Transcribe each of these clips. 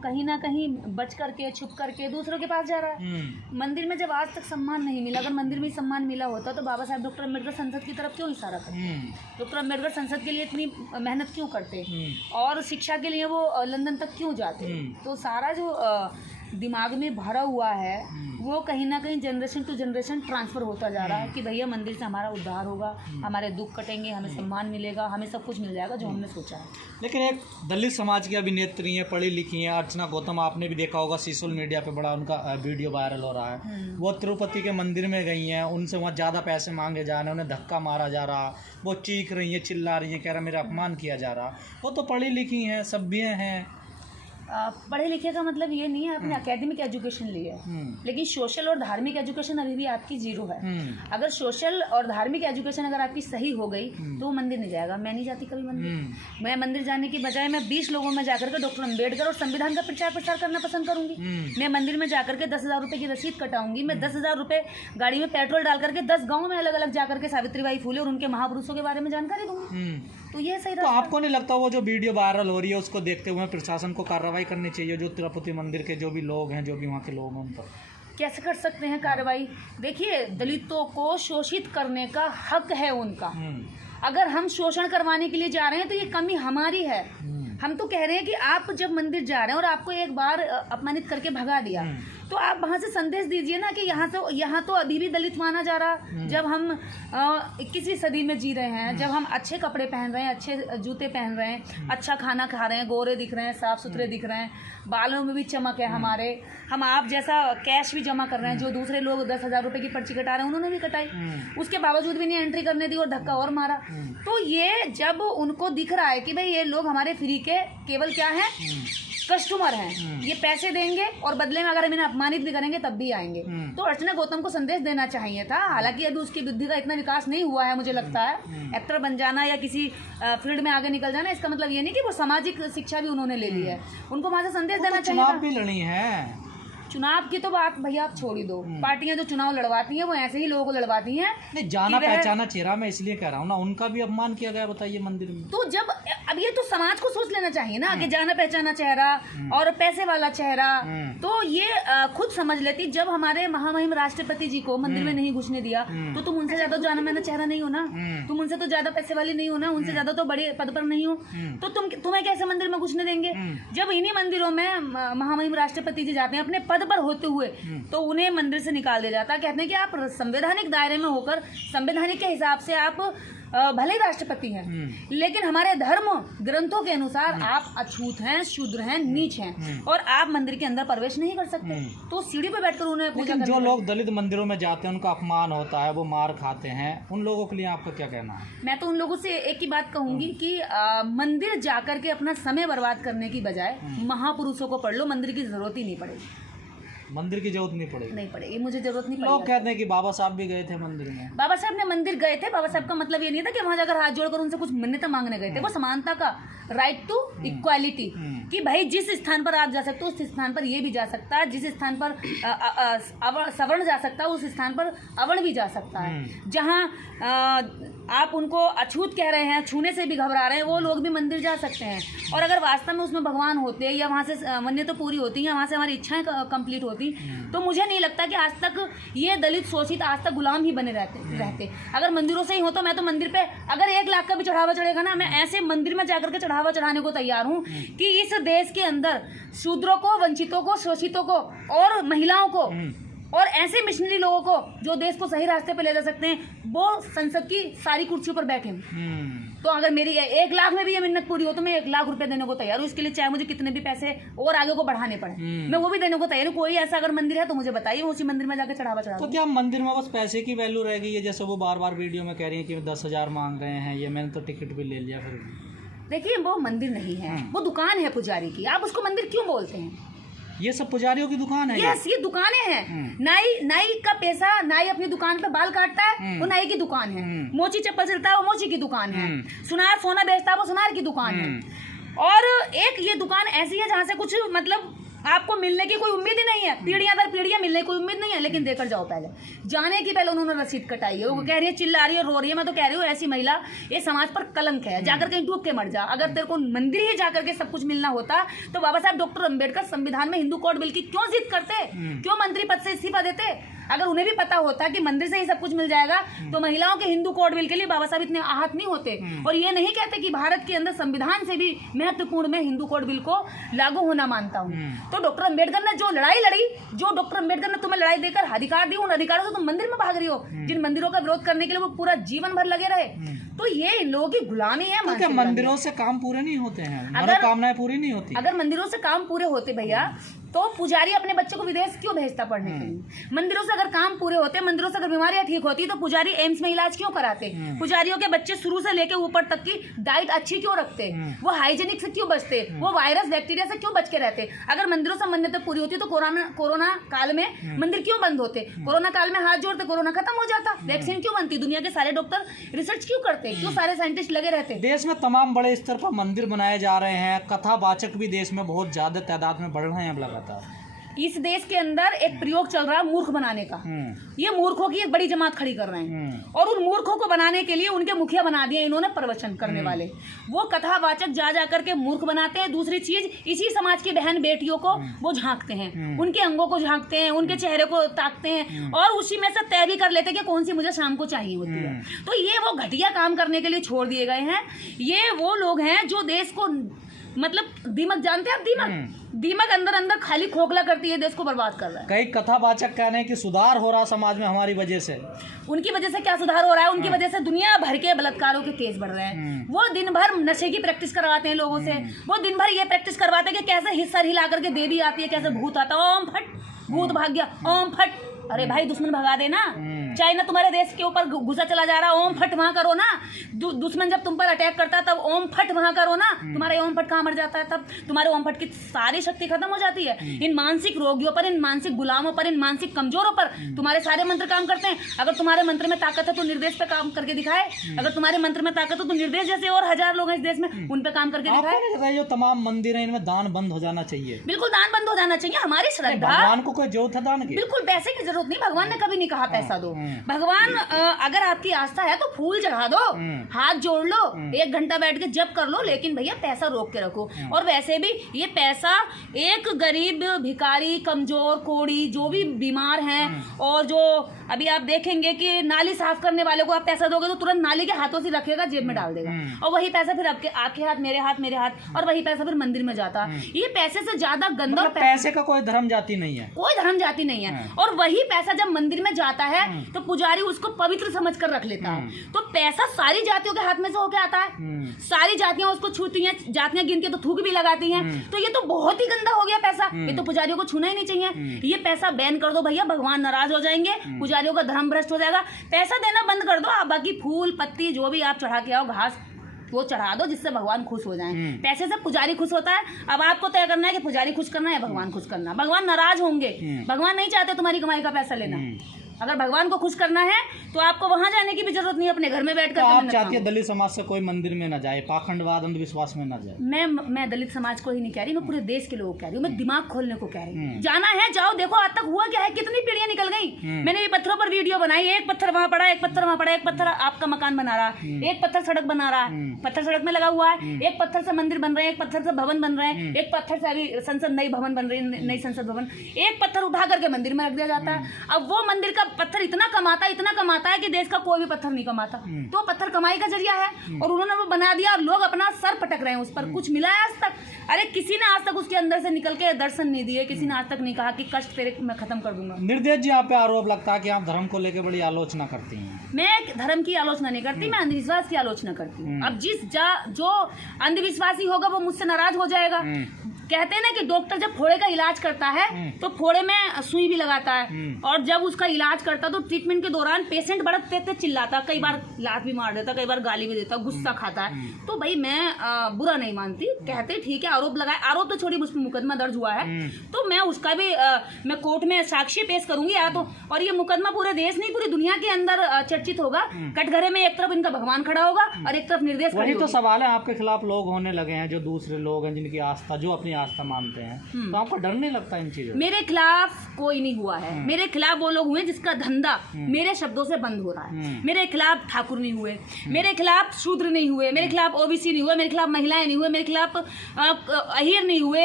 कहीं ना कहीं बच करके छुप करके दूसरों के पास जा रहा है। मंदिर में जब आज तक सम्मान नहीं मिला, अगर मंदिर में सम्मान मिला होता तो बाबा साहब डॉक्टर अम्बेडकर संसद की तरफ क्यों इशारा करते? डॉक्टर अम्बेडकर संसद के लिए इतनी मेहनत क्यों करते और शिक्षा के लिए वो लंदन तक क्यों जाते? तो सारा जो दिमाग में भरा हुआ है वो कहीं ना कहीं जनरेशन टू जनरेशन ट्रांसफ़र होता जा रहा है कि भैया मंदिर से हमारा उद्धार होगा, हमारे दुख कटेंगे, हमें सम्मान मिलेगा, हमें सब कुछ मिल जाएगा जो हमने सोचा है। लेकिन एक दलित समाज की अभिनेत्री हैं, पढ़ी लिखी हैं, अर्चना गौतम, आपने भी देखा होगा सोशल मीडिया पे बड़ा उनका वीडियो वायरल हो रहा है। वो तिरुपति के मंदिर में गई हैं, उनसे वहाँ ज़्यादा पैसे मांगे जा रहे हैं, उन्हें धक्का मारा जा रहा, वो चीख रही हैं, चिल्ला रही हैं, कह रहा मेरा अपमान किया जा रहा। वो तो पढ़ी लिखी हैं, सभ्य हैं। पढ़े लिखे का मतलब ये नहीं है आपने एकेडमिक एजुकेशन ली है, लेकिन सोशल और धार्मिक एजुकेशन अभी भी आपकी जीरो है। अगर सोशल और धार्मिक एजुकेशन अगर आपकी सही हो गई तो वो मंदिर नहीं जाएगा। मैं नहीं जाती कभी मंदिर। मैं मंदिर जाने की बजाय मैं 20 लोगों में जाकर के डॉक्टर अम्बेडकर और संविधान का प्रचार प्रसार करना पसंद करूंगी। मैं मंदिर में जाकर के 10,000 रुपये की रसीद कटाऊंगी। मैं 10,000 रुपये गाड़ी में पेट्रोल डाल करके 10 गाँव में अलग अलग जाकर के सावित्रीबाई फुले और उनके महापुरुषों के बारे में जानकारी दूंगी। तो ये सही। तो आपको नहीं लगता वो जो वीडियो वायरल हो रही है उसको देखते हुए प्रशासन को कार्रवाई करनी चाहिए? जो तिरुपति मंदिर के जो भी लोग हैं, जो भी वहाँ के लोग हैं, उन पर कैसे कर सकते हैं कार्रवाई? देखिए, दलितों को शोषित करने का हक है उनका। अगर हम शोषण करवाने के लिए जा रहे हैं तो ये कमी हमारी है। हम तो कह रहे हैं कि आप जब मंदिर जा रहे हैं और आपको एक बार अपमानित करके भगा दिया तो आप वहाँ से संदेश दीजिए ना कि यहाँ तो अभी भी दलित माना जा रहा। जब हम 21वीं सदी में जी रहे हैं, जब हम अच्छे कपड़े पहन रहे हैं, अच्छे जूते पहन रहे हैं, अच्छा खाना खा रहे हैं, गोरे दिख रहे हैं, साफ सुथरे दिख रहे हैं, बालों में भी चमक है हमारे, हम आप जैसा कैश भी जमा कर रहे हैं। जो दूसरे लोग 10,000 रुपये की पर्ची कटा रहे हैं उन्होंने भी कटाई, उसके बावजूद भी नहीं एंट्री करने दी और धक्का और मारा। तो ये जब उनको दिख रहा है कि भाई ये लोग हमारे फ्री के केवल क्या है, कस्टमर हैं, ये पैसे देंगे और बदले में अगर हम इन्हें अपमानित भी करेंगे तब भी आएंगे। तो अर्चना गौतम को संदेश देना चाहिए था। हालांकि अभी उसकी बुद्धि का इतना विकास नहीं हुआ है, मुझे लगता है। एक्टर बन जाना या किसी फील्ड में आगे निकल जाना इसका मतलब ये नहीं कि वो सामाजिक शिक्षा भी उन्होंने ले ली है। उनको वहाँ से संदेश देना चाहिए। चुनाव भी लड़ी है। चुनाव की तो बात भैया आप छोड़ ही दो। पार्टियां जो चुनाव लड़वाती हैं वो ऐसे ही लोगों को लड़वाती हैं। नहीं, जाना पहचाना चेहरा, मैं इसलिए कह रहा हूँ ना, उनका भी अपमान किया गया, बताइए मंदिर में। तो जब अब ये तो समाज को सोच लेना चाहिए ना कि जाना पहचाना चेहरा और पैसे वाला चेहरा। तो ये खुद समझ लेती। जब हमारे महामहिम राष्ट्रपति जी को मंदिर में नहीं घुसने दिया तो तुम उनसे ज्यादा जाना माना चेहरा नहीं हो ना, तुम उनसे तो ज्यादा पैसे वाली नहीं हो ना, उनसे ज्यादा तो बड़े पद पर नहीं हो, तो तुम्हें कैसे मंदिर में घुसने देंगे? जब इन्हीं मंदिरों में महामहिम राष्ट्रपति जी जाते हैं अपने पद पर होते हुए तो उन्हें मंदिर से निकाल दिया जाता है। कहते हैं कि आप संवैधानिक दायरे में होकर संवैधानिक के हिसाब से आप भले ही राष्ट्रपति हैं, लेकिन हमारे धर्म ग्रंथों के अनुसार आप अछूत हैं, शूद्र हैं, नीच हैं और आप मंदिर के अंदर प्रवेश नहीं कर सकते। तो सीढ़ी पे बैठकर उन्हें पूजा करनी। जो लोग दलित मंदिरों में जाते हैं उनका अपमान होता है, वो मार खाते हैं, उन लोगों के लिए आपका क्या कहना है? मैं तो उन लोगों से एक ही बात कहूंगी कि मंदिर जाकर के अपना समय बर्बाद करने की बजाय महापुरुषों को पढ़ लो। मंदिर की जरूरत ही नहीं पड़ेगी। मंदिर की जरूरत नहीं पड़ेगी, मुझे जरूरत नहीं पड़ेगी। लोग कहते हैं कि बाबा साहब भी गए थे मंदिर में। बाबा साहब ने मंदिर गए थे। बाबा साहब का मतलब ये नहीं था कि वहां जाकर हाथ जोड़कर उनसे कुछ मन्नतें मांगने गए थे। वो समानता का, राइट टू इक्वालिटी, कि भाई जिस स्थान पर आप जा सकते हो उस स्थान पर ये भी जा सकता है, जिस स्थान पर सवर्ण जा सकता है उस स्थान पर अवर्ण भी जा सकता है। जहाँ आप उनको अछूत कह रहे हैं, छूने से भी घबरा रहे हैं, वो लोग भी मंदिर जा सकते हैं। और अगर वास्तव में उसमें भगवान होते या वहाँ से मन्नतें पूरी होती हैं, वहाँ से हमारी इच्छाएं कंप्लीट होती, तो मुझे नहीं लगता कि आज तक ये दलित शोषित आज तक गुलाम ही बने रहते। अगर मंदिरों से ही हो तो मैं तो मंदिर पे अगर 1 लाख का भी चढ़ावा चढ़ेगा ना, मैं ऐसे मंदिर में जाकर के चढ़ावा चढ़ाने को तैयार हूँ कि इस देश के अंदर शूद्रों को, वंचितों को, शोषितों को और महिलाओं को और ऐसे मिशनरी लोगों को जो देश को सही रास्ते पे ले जा सकते हैं, वो संसद की सारी कुर्सियों पर बैठे हैं। तो अगर मेरी 1 लाख में भी ये मिन्नत पूरी हो तो मैं 1 लाख रुपए देने को तैयार हूँ। इसके लिए चाहे मुझे कितने भी पैसे और आगे को बढ़ाने पड़े, मैं वो भी देने को तैयार हूँ। कोई ऐसा अगर मंदिर है तो मुझे बताइए, उसी मंदिर में जाकर चढ़ावा चढ़ा। तो क्या मंदिर में बस पैसे की वैल्यू रह गई है? जैसे वो बार बार वीडियो में कह रही है कि 10,000 मांग रहे हैं, ये मैंने तो टिकट भी ले लिया। फिर देखिए, वो मंदिर नहीं है, वो दुकान है पुजारी की। आप उसको मंदिर क्यों बोलते हैं? ये सब पुजारियों की दुकान है। यस, ये दुकानें हैं। नाई का पैसा, नाई अपनी दुकान पे बाल काटता है, वो नाई की दुकान है। मोची चप्पल सिलता है, वो मोची की दुकान है। सोनार बेचता है, वो सोनार की दुकान है। और एक ये दुकान ऐसी है जहाँ से कुछ मतलब आपको मिलने की कोई उम्मीद ही नहीं है, पीढ़ियां दर पीढ़ियां मिलने की कोई उम्मीद नहीं है, लेकिन देकर जाओ पहले। जाने की पहले उन्होंने रसीद कटाई है, वो कह रही है, चिल्ला रही है, रो रही है। मैं तो कह रही हूँ ऐसी महिला ये समाज पर कलंक है, जाकर कहीं डूब के मर जा। अगर तेरे को मंदिर ही जाकर के सब कुछ मिलना होता तो बाबा साहब डॉक्टर अंबेडकर संविधान में हिंदू कोड बिल की क्यों जिद करते, क्यों मंत्री पद से इस्तीफा देते? अगर उन्हें भी पता होता कि मंदिर से ही सब कुछ मिल जाएगा तो महिलाओं के हिंदू कोड बिल के लिए बाबा साहब इतने आहत नहीं होते, और ये नहीं कहते कि भारत के अंदर संविधान से भी महत्वपूर्ण मैं हिंदू कोड बिल को लागू होना मानता हूँ। तो डॉक्टर अंबेडकर ने जो लड़ाई लड़ी, जो डॉक्टर अंबेडकर ने तुम्हें लड़ाई देकर अधिकार दिए, उन अधिकारों से तुम मंदिर में भाग रही हो, जिन मंदिरों का विरोध करने के लिए वो पूरा जीवन भर लगे रहे। तो ये इन लोगों की गुलामी है। तो क्या मंदिरों से काम पूरे नहीं होते हैं, मनोकामनाएं पूरी नहीं होती? अगर मंदिरों से काम पूरे होते भैया तो पुजारी अपने बच्चे को विदेश क्यों भेजता पढ़ने के लिए? मंदिरों से अगर काम पूरे होते, मंदिरों से अगर बीमारियां ठीक होती तो पुजारी एम्स में इलाज क्यों कराते? पुजारियों के बच्चे शुरू से लेके ऊपर तक की डाइट अच्छी क्यों रखते? वो हाइजीनिक से क्यों बचते? वो वायरस बैक्टीरिया से क्यों बच के रहते? अगर मंदिरों से मन्नतें पूरी होती तो कोरोना काल में मंदिर क्यों बंद होते? कोरोना काल में हाथ जोड़ते, कोरोना खत्म हो जाता। वैक्सीन क्यों बनती? दुनिया के सारे डॉक्टर रिसर्च क्यों करते? क्यों सारे साइंटिस्ट लगे रहते? देश में तमाम बड़े स्तर पर मंदिर बनाए जा रहे हैं, कथावाचक भी देश में बहुत ज्यादा तादाद में बढ़ रहे हैं अब लगातार। इस देश के अंदर एक प्रयोग चल रहा है मूर्ख बनाने का। ये मूर्खों की एक बड़ी जमात खड़ी कर रहे हैं, और उन मूर्खों को बनाने के लिए उनके मुखिया बना दिए इन्होंने प्रवचन करने वाले। वो कथावाचक जा करके मूर्ख बनाते हैं। दूसरी चीज, इसी समाज की बहन बेटियों को वो झांकते हैं, उनके अंगों को झांकते हैं, उनके चेहरे को ताकते हैं, और उसी में से तय भी कर लेते हैं कि कौन सी मुझे शाम को चाहिए होती है। तो ये वो घटिया काम करने के लिए छोड़ दिए गए हैं। ये वो लोग हैं जो देश को, मतलब दीमक जानते हैं आप? दीमक अंदर अंदर खाली खोखला करती है, देश को बर्बाद कर रहा है। कई कथावाचक कह रहे हैं कि सुधार हो रहा समाज में हमारी वजह से। उनकी वजह से क्या सुधार हो रहा है? उनकी वजह से दुनिया भर के बलात्कारों के केस बढ़ रहे हैं। वो दिन भर नशे की प्रैक्टिस करवाते हैं लोगों से। वो दिन भर ये प्रैक्टिस करवाते हैं कि कैसे हिस्सा हिला करके देवी आती है, कैसे भूत आता है, ओम फट भूत भाग गया, ओम फट। अरे भाई दुश्मन भगा देना। चाइना तुम्हारे देश के ऊपर घुसा चला जा रहा है, ओम फट वहां करो ना। दुश्मन जब तुम पर अटैक करता है तब ओम फट वहां करो ना। तुम्हारा ओम फट कहाँ मर जाता है? तब तुम्हारे ओम फट की सारी शक्ति खत्म हो जाती है। इन मानसिक रोगियों पर, इन मानसिक गुलामों पर, इन मानसिक कमजोरों पर तुम्हारे सारे मंत्र काम करते हैं। अगर तुम्हारे मंत्र में ताकत है तो निर्देश पे काम करके दिखाए। अगर तुम्हारे मंत्र में ताकत है तो निर्देश जैसे और हजार लोग हैं इस देश में, उन पे काम करके दिखाए। जो तमाम मंदिर है इनमें दान बंद हो जाना चाहिए। बिल्कुल दान बंद हो जाना चाहिए। हमारी श्रद्धा, भगवान को कोई जरूरत है दान की? बिल्कुल पैसे की जरूरत नहीं। भगवान ने कभी नहीं कहा पैसा दो। भगवान अगर आपकी आस्था है तो फूल चढ़ा दो, हाथ जोड़ लो, 1 घंटा बैठ के जप कर लो, लेकिन भैया पैसा रोक के रखो। और वैसे भी ये पैसा एक गरीब, भिखारी, कमजोर, कोड़ी, जो भी बीमार हैं, और जो अभी आप देखेंगे कि नाली साफ करने वाले को आप पैसा दोगे तो तुरंत नाली के हाथों से रखेगा, जेब में डाल देगा, और वही पैसा फिर आपके हाथ, मेरे हाथ, और वही पैसा फिर मंदिर में जाता। ये पैसे से ज्यादा गंदा, मतलब पैसे का कोई धर्म जाति नहीं है, कोई धर्म जाति नहीं है। और वही पैसा जब मंदिर में जाता है तो पुजारी उसको पवित्र समझकर रख लेता है। तो पैसा सारी जातियों के हाथ में से होके आता है, सारी जातियां उसको छूती हैं, जातियां गिनती है तो थूक भी लगाती हैं। तो ये तो बहुत ही गंदा हो गया पैसा, ये तो पुजारियों को छूना ही नहीं चाहिए। ये पैसा बैन कर दो भैया, भगवान नाराज हो जाएंगे, पुजारियों का धर्म भ्रष्ट हो जाएगा। पैसा देना बंद कर दो, आप बाकी फूल पत्ती जो भी आप चढ़ा के आओ, घास वो चढ़ा दो, जिससे भगवान खुश हो जाएं। पैसे से पुजारी खुश होता है। अब आपको तय करना है कि पुजारी खुश करना है, भगवान खुश करना। भगवान नाराज होंगे, भगवान नहीं चाहते तुम्हारी कमाई का पैसा लेना। अगर भगवान को खुश करना है तो आपको वहां जाने की भी जरूरत नहीं, अपने घर में बैठकर। तो आप चाहती है दलित समाज से कोई मंदिर में न जाए, पाखंडवाद अंधविश्वास में न जाए? मैं दलित समाज को ही नहीं कह रही, मैं पूरे देश के लोगों को कह रही हूँ। मैं दिमाग खोलने को कह रही हूँ। जाना है जाओ, देखो आज तक हुआ क्या है, कितनी पीढ़ियां निकल गई। मैंने ये पत्थरों पर वीडियो बनाई, एक पत्थर वहां पड़ा, एक पत्थर वहां पड़ा, एक पत्थर आपका मकान बना रहा, एक पत्थर सड़क बना रहा है, पत्थर सड़क में लगा हुआ है, एक पत्थर से मंदिर बन रहे हैं, एक पत्थर से भवन बन रहे हैं, एक पत्थर से अभी संसद नई भवन बन रही है, नई संसद भवन। एक पत्थर उठा करके मंदिर में रख दिया जाता है। अब वो मंदिर का पत्थर इतना कमाता है कि देश का कोई भी पत्थर नहीं कमाता। तो पत्थर कमाई का जरिया है, और उन्होंने वो बना दिया, और लोग अपना सर पटक रहे हैं उस पर। कुछ मिला है आज तक? अरे किसी ने आज तक उसके अंदर से निकल के दर्शन नहीं दिए, किसी ने आज तक नहीं कहा कि कष्ट तेरे मैं खत्म कर दूंगा। निर्देश जी, आप पे आरोप लगता है कि आप धर्म को लेकर बड़ी आलोचना करती हैं। मैं धर्म की आलोचना नहीं करती, मैं अंधविश्वास की आलोचना करती हूँ। अब जो अंधविश्वासी होगा वो मुझसे नाराज हो जाएगा। कहते हैं ना कि डॉक्टर जब फोड़े का इलाज करता है तो फोड़े में सुई भी लगाता है, और जब उसका इलाज करता तो ट्रीटमेंट के दौरान पेशेंट बड़ा तेज चिल्लाता, कई बार लात भी मार देता, कई बार गाली भी देता, गुस्सा खाता है। तो भाई मैं बुरा नहीं मानती, कहते ठीक है, आरोप लगाए, आरोप तो छोड़ी, उस पर मुकदमा दर्ज हुआ है तो मैं उसका भी मैं कोर्ट में साक्ष्य पेश करूंगी या तो, और ये मुकदमा पूरे देश नहीं पूरी दुनिया के अंदर चर्चित होगा। कटघरे में एक तरफ इनका भगवान खड़ा होगा और एक तरफ निर्देश। वही तो सवाल है, आपके खिलाफ लोग होने लगे हैं, जो दूसरे लोग हैं जिनकी आस्था, जो अपनी आस्था मानते हैं, तो आपको डर नहीं लगता इन चीजों? मेरे खिलाफ कोई नहीं हुआ है। मेरे खिलाफ वो लोग हुए जिसका धंधा मेरे शब्दों से बंद हो रहा है। मेरे खिलाफ ठाकुर नहीं हुए, मेरे खिलाफ शूद्र नहीं हुए, मेरे खिलाफ ओबीसी नहीं हुए, मेरे खिलाफ महिलाएं नहीं हुए, मेरे खिलाफ अहीर नहीं हुए,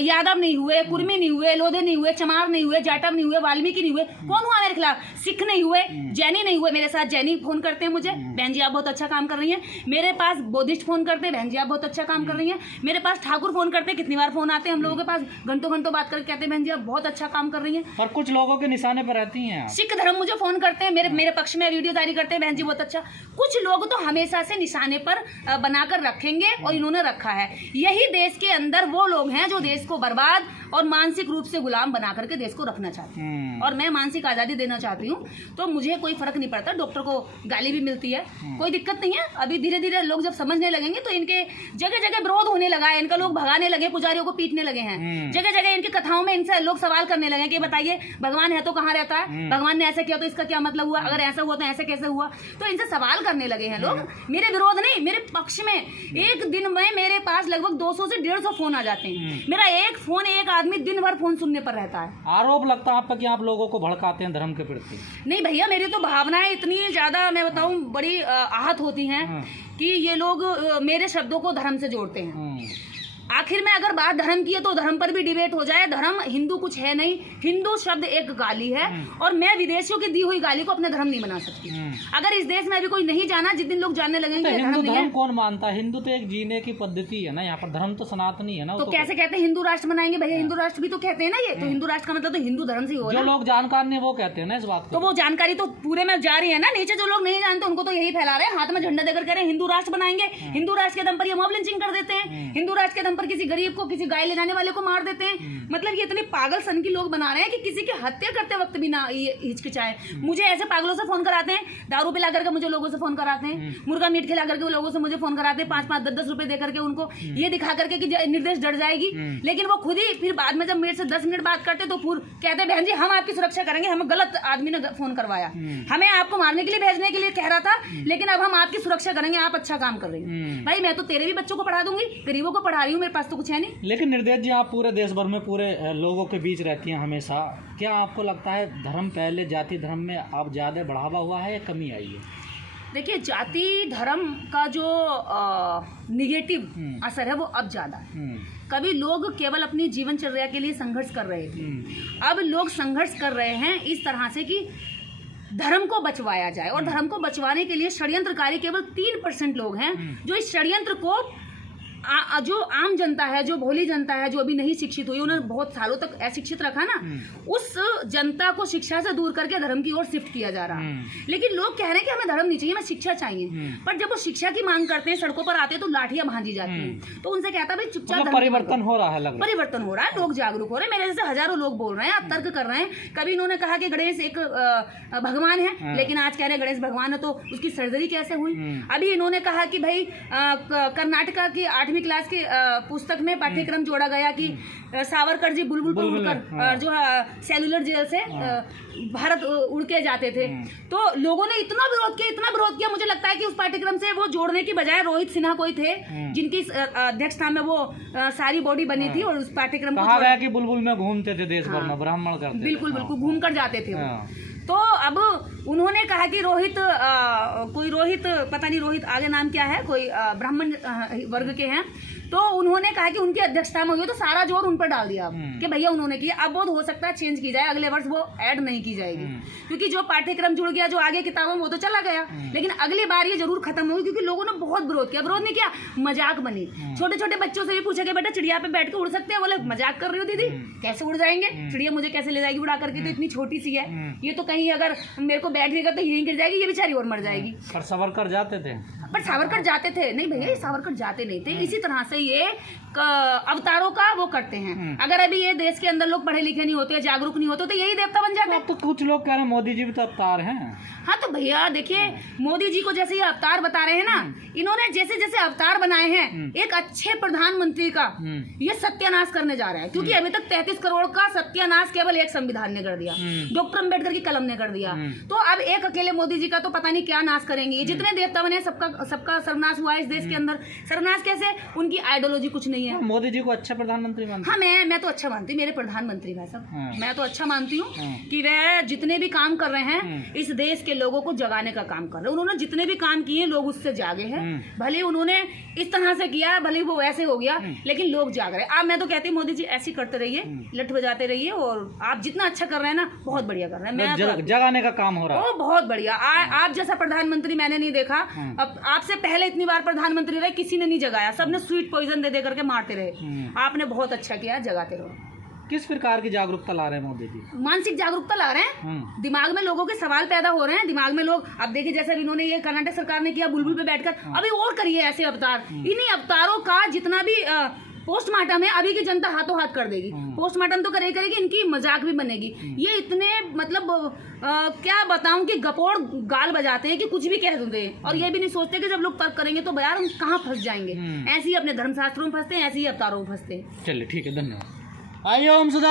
यादव नहीं हुए, कुर्मी नहीं हुए, लोधे नहीं हुए, चमार नहीं हुए, जाटव नहीं हुए, वाल्मीकि नहीं हुए। कौन हुआ मेरे खिलाफ? सिख नहीं हुए, जैनी नहीं हुए। मेरे साथ जैनी फोन करते हैं मुझे, बहन जी आप बहुत अच्छा काम कर रही हैं। मेरे पास बौद्धिस्ट फोन करते हैं, बहन जी आप बहुत अच्छा काम कर रही हैं। मेरे पास ठाकुर फोन करते हैं, कितनी बार फोन आते हैं हम लोगों के पास, घंटों घंटों बात करके कहते हैं बहन जी आप बहुत अच्छा काम कर रही हैं। और कुछ लोगों के निशाने पर रहती हैं। सिख धर्म मुझे फोन करते हैं, मेरे पक्ष में वीडियो जारी करते हैं, बहन जी बहुत अच्छा। कुछ लोग तो हमेशा से निशाने पर बनाकर रखेंगे और इन्होंने रखा है। यही देश के अंदर वो लोग हैं जो देश को बर्बाद और मानसिक रूप से गुलाम बना करके देश को रखना चाहते हैं। और मैं मानसिक आज़ादी देना चाहती हूँ, तो मुझे कोई फर्क नहीं पड़ता। डॉक्टर को गाली भी मिलती है, कोई दिक्कत नहीं है। अभी धीरे धीरे लोग जब समझने लगेंगे तो इनके जगह जगह विरोध होने लगा है, इनका लोग भगाने लगे, पुजारियों को पीटने लगे हैं। जगह जगह इनकी कथाओं में इनसे लोग सवाल करने लगे कि बताइए भगवान है तो कहाँ रहता है, भगवान ने ऐसा किया तो इसका क्या मतलब हुआ, अगर ऐसा हुआ तो ऐसे कैसे हुआ। तो इनसे सवाल करने लगे हैं लोग, मेरे विरोध नहीं, मेरे पक्ष में। एक दिन में मेरे पास लगभग 200 से 150 फोन आ जाते हैं। मेरा एक फोन, एक आदमी दिन भर फोन सुनने पर रहता है। आरोप लगता है आप पर कि आप लोगों को भड़काते हैं धर्म के प्रति? नहीं भैया, मेरी तो भावनाएं इतनी ज्यादा मैं बताऊं बड़ी आहत होती हैं कि ये लोग मेरे शब्दों को धर्म से जोड़ते हैं। आखिर में अगर बात धर्म की है तो धर्म पर भी डिबेट हो जाए। धर्म हिंदू कुछ है नहीं, हिंदू शब्द एक गाली है, और मैं विदेशियों की दी हुई गाली को अपने धर्म नहीं बना सकती। अगर इस देश में अभी कोई नहीं जाना, जिस दिन लोग जानने लगेंगे तो हिंदू धर्म धर्म कौन मानता है? हिंदू तो एक जीने की पद्धति है ना, यहाँ पर धर्म तो सनातनी है ना। तो कैसे कहते हैं हिंदू राष्ट्र बनाएंगे? भैया हिंदू राष्ट्र भी तो कहते हैं ना, ये तो हिंदू राष्ट्र का मतलब तो हिंदू धर्म से ही हो जो लोग जानकार नहीं वो कहते हैं ना इस बात को। तो वो जानकारी तो पूरे में जा रही है ना, नीचे जो लोग नहीं जानते उनको तो यही फैला रहे हैं, हाथ में झंडा देकर कह रहे हैं हिंदू राष्ट्र बनाएंगे। हिंदू राष्ट्र के दम पर ये मॉब लिंचिंग कर देते हैं, हिंदू राष्ट्र के दम पर किसी गरीब को, किसी गाय ले जाने वाले को मार देते हैं। मतलब ये इतने पागल सन की लोग बना रहे हैं कि किसी की हत्या करते वक्त भी ना ये हिचकिचाए। मुझे ऐसे पागलों से फोन कराते हैं, दारू पिला करके मुझे लोगों से फोन कराते हैं, मुर्गा मीट खिला करके वो लोगों से मुझे फोन कराते हैं, 5-5, 10-10 रुपए दे करके उनको ये दिखा करके कि निर्देश डर जाएगी। लेकिन वो खुद ही फिर बाद में जब मेरे से 10 मिनट बात करते तो फिर कहते बहन जी हम आपकी सुरक्षा करेंगे, हमें गलत आदमी ने फोन करवाया, हमें आपको मारने के लिए भेजने के लिए कह रहा था, लेकिन अब हम आपकी सुरक्षा करेंगे, आप अच्छा काम कर रही हैं। भाई मैं तो तेरे भी बच्चों को पढ़ा दूंगी, गरीबों को पढ़ा रही हूँ, मेरे पास तो कुछ है नहीं। लेकिन निर्देश जी आप पूरे देश भर में पूरे लोगों के बीच रहती हैं हमेशा, क्या आपको लगता है धर्म पहले जाति धर्म में अब ज़्यादा बढ़ावा हुआ है या कमी आई है? देखिए जाति धर्म का जो निगेटिव असर है वो अब ज़्यादा है। कभी लोग केवल अपनी जीवनचर्या के लिए संघर्ष कर रहे थे, अब लोग संघर्ष कर रहे हैं इस तरह से कि धर्म को बचवाया जाए। और धर्म को बचवाने के लिए षड्यंत्रकारी केवल 3% लोग हैं जो इस षड्यंत्र को जो आम जनता है, जो भोली जनता है, जो अभी नहीं शिक्षित हुई, उन्होंने बहुत सालों तक अशिक्षित रखा ना, उस जनता को शिक्षा से दूर करके धर्म की ओर शिफ्ट किया जा रहा है। लेकिन लोग कह रहे हैं कि हमें धर्म नहीं चाहिए, हमें शिक्षा चाहिए। पर जब वो शिक्षा की मांग करते हैं, सड़कों पर आते हैं तो लाठियां भांजी जाती हैं। तो उनसे कहता है भाई चुपचाप, परिवर्तन हो रहा है, परिवर्तन हो रहा है, लोग जागरूक हो रहे हैं। मेरे जैसे हजारों लोग बोल रहे हैं, आप तर्क कर रहे हैं। कभी इन्होंने कहा कि गणेश एक भगवान है, लेकिन आज कह रहे हैं गणेश भगवान है तो उसकी सर्जरी कैसे हुई। अभी इन्होंने कहा कि भाई कर्नाटका की 8वीं क्लास की पुस्तक में पाठ्यक्रम जोड़ा गया कि सावरकर जी बुलबुल पर उड़कर जो सेलुलर जेल से भारत उड़ के जाते थे। तो लोगों ने इतना विरोध किया, मुझे लगता है कि उस पाठ्यक्रम से वो जोड़ने की बजाय रोहित सिन्हा कोई थे जिनकी अध्यक्षता में वो सारी बॉडी बनी थी, और उस पाठ्यक्रम को कहा गया कि बुलबुल में घूमते थे देश भर में, ब्राह्मण करते, बिल्कुल बिल्कुल घूम कर जाते थे वो। तो अब उन्होंने कहा कि कोई रोहित पता नहीं रोहित आगे नाम क्या है, कोई ब्राह्मण वर्ग के हैं, तो उन्होंने कहा कि उनकी अध्यक्षता में हुई, तो सारा जोर उन पर डाल दिया कि भैया उन्होंने किया। अब वो हो सकता है चेंज की जाए, अगले वर्ष वो ऐड नहीं की जाएगी, क्योंकि जो पाठ्यक्रम जुड़ गया, जो आगे किताबों में वो तो चला गया, लेकिन अगली बार ये जरूर खत्म होगी, क्योंकि लोगों ने बहुत विरोध किया। विरोध नहीं किया, मजाक बनी। छोटे छोटे बच्चों से भी पूछा कि बेटा चिड़िया पे बैठ के उड़ सकते हैं? बोले मजाक कर रही हो दीदी, कैसे उड़ जाएंगे, चिड़िया मुझे कैसे ले जाएगी उड़ा करके, तो इतनी छोटी सी है, ये तो कहीं अगर मेरे को बैठ देगा तो यहीं गिर जाएगी, ये बेचारी और मर जाएगी। पर सावरकर जाते थे, पर सावरकर जाते थे? नहीं भैया, सावरकर जाते नहीं थे। इसी तरह से ये अवतारों का वो करते हैं। अगर अभी ये देश के अंदर लोग पढ़े लिखे नहीं होते, जागरूक नहीं होते, तो यही देवता बन जाते। तो कुछ लोग कह रहे हैं मोदी जी भी तो अवतार हैं। हाँ तो भैया देखिए, मोदी जी को जैसे ये अवतार बता रहे हैं ना, इन्होंने जैसे जैसे अवतार बनाए हैं, एक अच्छे प्रधानमंत्री का ये सत्यानाश करने जा रहे हैं। क्योंकि अभी तक 33 करोड़ का सत्यानाश केवल एक संविधान ने कर दिया, डॉक्टर अम्बेडकर की कलम ने कर दिया। तो अब एक अकेले मोदी जी का तो पता नहीं क्या नाश करेंगे। जितने देवता बने सबका सर्वनाश हुआ है इस देश के अंदर। सर्वनाश कैसे? उनकी आइडियोलॉजी कुछ नहीं है। मोदी जी को अच्छा प्रधानमंत्री मानते हाँ, मैं तो अच्छा मानती हूँ, मेरे प्रधानमंत्री भाई साहब, हाँ। मैं तो अच्छा मानती हूँ हाँ। कि वह जितने भी काम कर रहे हैं इस देश के लोगों को जगाने का काम कर रहे हैं। उन्होंने जितने भी काम किए लोग उससे जागे हैं, भले उन्होंने इस तरह से किया, भले वो वैसे हो गया, लेकिन लोग जाग रहे हैं। अब मैं तो कहती हूँ मोदी जी ऐसे करते रहिए, लठ बजाते रहिए, और आप जितना अच्छा कर रहे हैं ना बहुत बढ़िया कर रहे हैं। मैं जगाने का काम हो रहा है। ओ बहुत बढ़िया। आप जैसा प्रधानमंत्री मैंने नहीं देखा। अब आपसे पहले इतनी बार प्रधानमंत्री रहे, किसी ने नहीं जगाया, सबने स्वीट पॉइजन दे करके मारते रहे। आपने बहुत अच्छा किया, जगाते रहो। किस प्रकार की जागरूकता ला रहे हैं मोदी जी? मानसिक जागरूकता ला रहे हैं, दिमाग में लोगों के सवाल पैदा हो रहे हैं, दिमाग में लोग, अब देखिए जैसे इन्होंने ये कर्नाटक सरकार ने किया बुलबुल पे बैठकर, अभी और करिए ऐसे अवतार। इन्हीं अवतारों का जितना भी पोस्टमार्टम है अभी की जनता हाथों हाथ कर देगी। पोस्टमार्टम तो करेगी, इनकी मजाक भी बनेगी। ये इतने मतलब क्या बताऊं कि गपोड़ गाल बजाते हैं कि कुछ भी कह देते हैं, और ये भी नहीं सोचते कि जब लोग तर्क करेंगे तो यार हम कहाँ फंस जाएंगे। ऐसे ही अपने धर्मशास्त्रों में फंसते हैं, ऐसे ही अवतारों में फंसते हैं। चलिए ठीक है, धन्यवाद। आइए ओम सुधा।